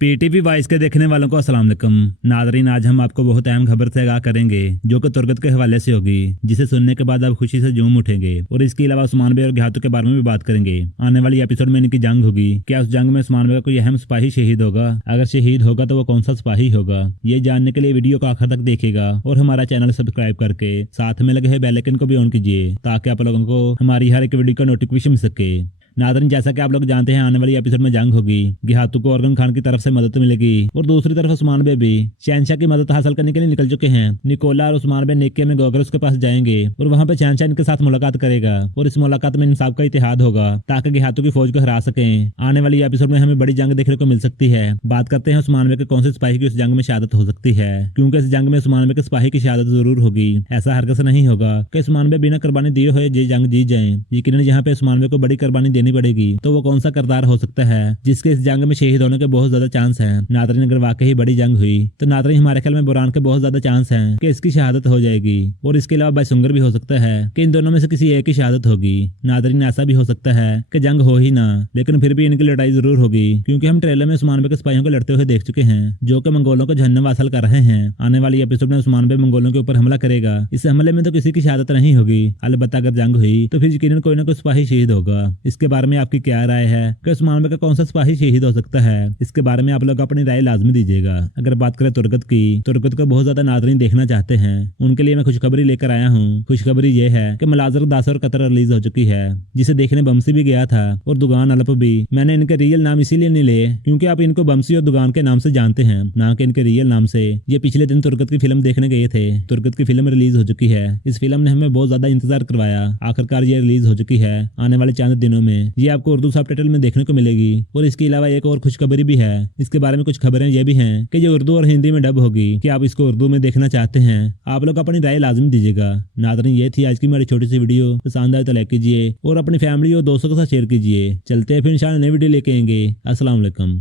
PTP voice के देखने वालों को अस्सलाम वालेकुम। नादरीन, आज हम आपको बहुत अहम खबर से आगाह करेंगे जो कि तुर्गत के हवाले से होगी, जिसे सुनने के बाद आप खुशी से झूम उठेंगे। और इसके अलावा उस्मान बे और घातों के बारे में भी बात करेंगे। आने वाली एपिसोड में इनकी जंग होगी। क्या उस जंग में उस्मान बे का कोई अहम सिपाही शहीद होगा? अगर शहीद होगा तो वो कौन सा सिपाही होगा? ये जानने के लिए वीडियो को आखिर तक देखिएगा और हमारा चैनल सब्सक्राइब करके साथ में लगे हुए बेल आइकन को भी ऑन कीजिए, ताकि आप लोगों को हमारी हर एक वीडियो का नोटिफिकेशन मिल सके। नादरीन, जैसा कि आप लोग जानते हैं, आने वाली एपिसोड में जंग होगी। घातू को ऑर्गन खान की तरफ से मदद मिलेगी और दूसरी तरफ उस्मान बे भी शहनशाह की मदद हासिल करने के लिए निकल चुके हैं। निकोला और उस्मान बे नेके में गोगर उसके पास जाएंगे और वहां पे शहनशाह इनके साथ मुलाकात करेगा और इस मुलाकात में इंसाफ का इतिहाद होगा ताकि घातू की फौज को हरा सकें। आने वाली एपिसोड में हमें बड़ी जंग देखने को मिल सकती है। बात करते हैं उस्मान बे के कौन से सिपाही की उस जंग में शहादत हो सकती है, क्योंकि इस जंग में उस्मान बे के सिपाही की शहादत जरूर होगी। ऐसा हरगिज़ नहीं होगा कि उस्मान बे बिना कुर्बानी दिए हुए ये जंग जीत जाएं। यकीनन यहाँ पे उस्मान बे को बड़ी कुर्बानी देनी पड़ेगी। तो वो कौन सा किरदार हो सकता है जिसके इस जंग में शहीद होने के बहुत ज्यादा चांस हैं? नादरीन, अगर वाकई बड़ी जंग हुई तो नादरीन हमारे ख्याल में बुरान के बहुत ज्यादा चांस हैं कि इसकी शहादत हो जाएगी। और इसके अलावा बायसुंगर भी हो सकता है कि इन दोनों में से किसी एक की शहादत होगी। नादरीन, ऐसा भी हो सकता है कि जंग हो ही ना, लेकिन फिर भी इनकी लड़ाई जरूर होगी, क्योंकि हम ट्रेलर में उस्मान बे के सिपाहियों को लड़ते हुए देख चुके हैं जो कि मंगोलों को जहन्नम हासिल कर रहे हैं। आने वाली एपिसोड में उस्मान बे मंगोलों के ऊपर हमला करेगा। इस हमले में तो किसी की शहादत नहीं होगी, अलबत्ता अगर जंग हुई तो फिर यकीनन कोई ना कोई सिपाही शहीद होगा। इसके बारे में आपकी क्या राय है कि उस्मान बे का कौन सा सिपाही शहीद हो सकता है? इसके बारे में आप लोग अपनी राय लाजमी दीजिएगा। अगर बात करें तुर्गत की, तुर्गत को बहुत ज्यादा नादरीन देखना चाहते हैं। उनके लिए मैं खुशखबरी लेकर आया हूँ। खुशखबरी ये है कि मलाजर दास और कतर रिलीज हो चुकी है, जिसे देखने बमसी भी गया था और दुगान अलप भी। मैंने इनके रियल नाम इसीलिए नहीं लिए क्योंकि आप इनको बमसी और दुगान के नाम से जानते हैं, ना कि इनके रियल नाम से। ये पिछले दिन तुर्गत की फिल्म देखने गए थे। तुर्गत की फिल्म रिलीज हो चुकी है। इस फिल्म ने हमें बहुत ज्यादा इंतजार करवाया। आखिरकार ये रिलीज हो चुकी है। आने वाले चंद दिनों में ये आपको उर्दू सबटाइटल में देखने को मिलेगी। और इसके अलावा एक और खुशखबरी भी है। इसके बारे में कुछ खबरें ये भी हैं कि ये उर्दू और हिंदी में डब होगी। कि आप इसको उर्दू में देखना चाहते हैं? आप लोग अपनी राय लाजमी दीजिएगा। नादरीन, ये थी आज की मेरी छोटी सी वीडियो। पसंद आए तो लाइक कीजिए और अपनी फैमिली और दोस्तों के साथ शेयर कीजिए। चलते हैं फिर इंशाल्लाह नई वीडियो लेके आएंगे। अस्सलाम वालेकुम।